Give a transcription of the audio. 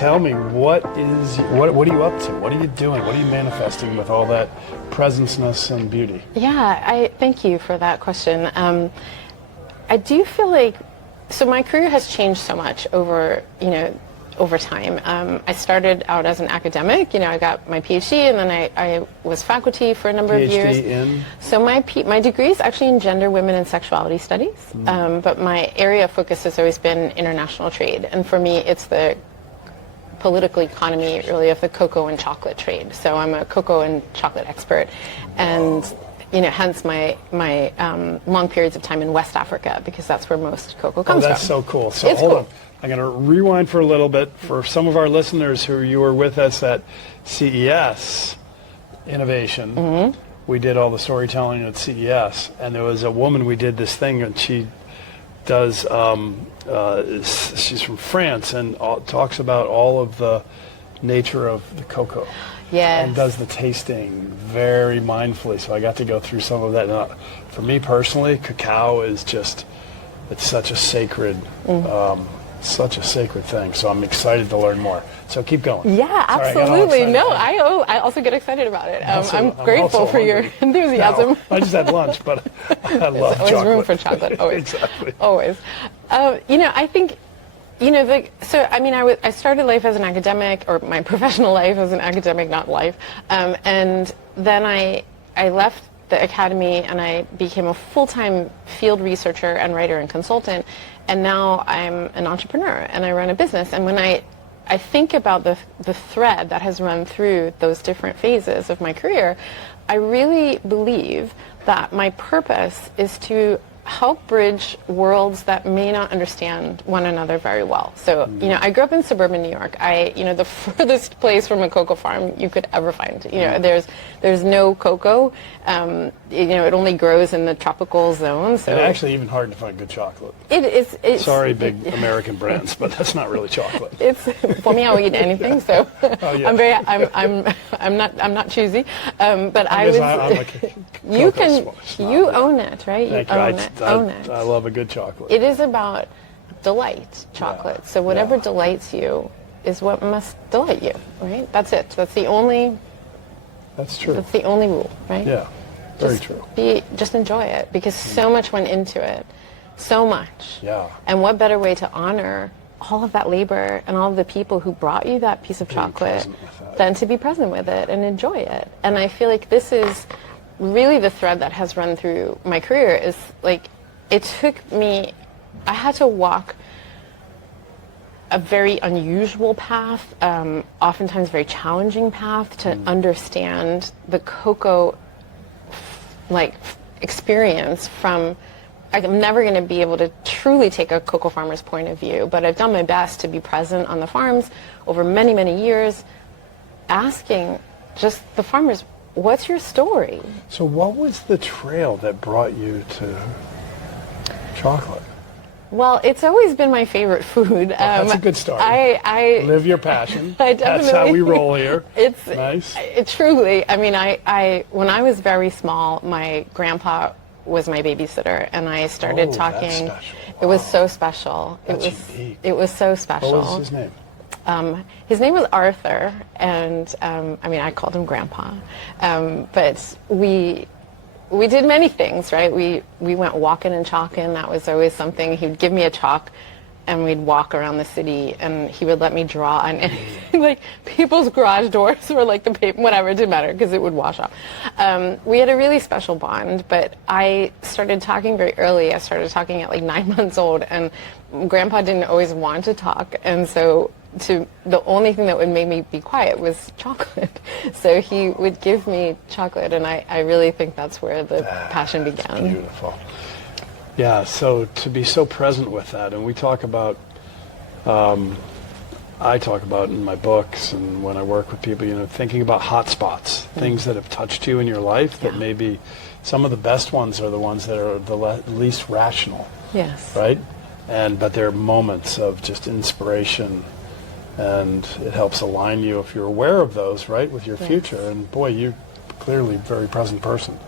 tell me, what are you up to? What are you doing? What are you manifesting with all that presenceness and beauty? Yeah, I thank you for that question. I do feel like, so my career has changed so much over time. I started out as an academic. I got my PhD, and then I was faculty for a number of years. PhD in? So my degree is actually in gender, women, and sexuality studies. But my area of focus has always been international trade, and for me, it's the political economy, really, of the cocoa and chocolate trade. So I'm a cocoa and chocolate expert, and hence my long periods of time in West Africa, because that's where most cocoa comes from. Oh, that's so cool. So hold on. I'm going to rewind for a little bit. For some of our listeners who you were with us at CES Innovation, we did all the storytelling at CES, and there was a woman, we did this thing, and she does, she's from France, and talks about all of the nature of the cocoa. Yes. And does the tasting very mindfully. So I got to go through some of that. Now, for me personally, cacao is just, it's such a sacred thing. So I'm excited to learn more. So keep going. Yeah, absolutely. I also get excited about it. I'm grateful for your enthusiasm. No, I just had lunch, but I love chocolate. Always room for chocolate. Always. Exactly. Always. I think, I started life as an academic, or my professional life as an academic, not life. And then I left the academy, and I became a full-time field researcher and writer and consultant. And now I'm an entrepreneur, and I run a business. And when I think about the thread that has run through those different phases of my career, I really believe that my purpose is to help bridge worlds that may not understand one another very well. So, I grew up in suburban New York. The furthest place from a cocoa farm you could ever find. There's no cocoa. It only grows in the tropical zone. So and actually even hard to find good chocolate. It's sorry, big American brands, but that's not really chocolate. For me, I'll eat anything. So oh, yeah. I'm not choosy. But you own it, right? Thank you. I love a good chocolate. It is about delight, chocolate. So whatever delights you is what must delight you, right? That's it. That's true. That's the only rule, right? Yeah, very true. Just enjoy it, because so much went into it. So much. Yeah. And what better way to honor all of that labor and all of the people who brought you that piece of chocolate than to be present with it and enjoy it. And I feel like this is really the thread that has run through my career. Is like, it took me, I had to walk a very unusual path, oftentimes very challenging path, to understand the cocoa experience from, I'm never going to be able to truly take a cocoa farmer's point of view, but I've done my best to be present on the farms over many, many years, asking just the farmers, what's your story? So what was the trail that brought you to chocolate? Well, it's always been my favorite food. That's a good start. I live your passion. That's how we roll here. It's nice. Truly, when I was very small, my grandpa was my babysitter, and I started talking. That's special. Wow. It was so special. Unique. It was so special. What was his name? His name was Arthur, and I called him Grandpa. But we did many things, right? We went walking and chalking. That was always something. He would give me a chalk, and we'd walk around the city, and he would let me draw on anything. Like, people's garage doors were like the paper, whatever, it didn't matter, because it would wash off. We had a really special bond, but I started talking very early. I started talking at 9 months old, and Grandpa didn't always want to talk, and so the only thing that would make me be quiet was chocolate. So he would give me chocolate, and I really think that's where the passion began. Beautiful. Yeah, so to be so present with that, and we talk about, I talk about in my books and when I work with people, thinking about hot spots, things that have touched you in your life that maybe some of the best ones are the ones that are the least rational. Yes. Right? But they're moments of just inspiration, and it helps align you if you're aware of those, right, with your future. And boy, you're clearly a very present person.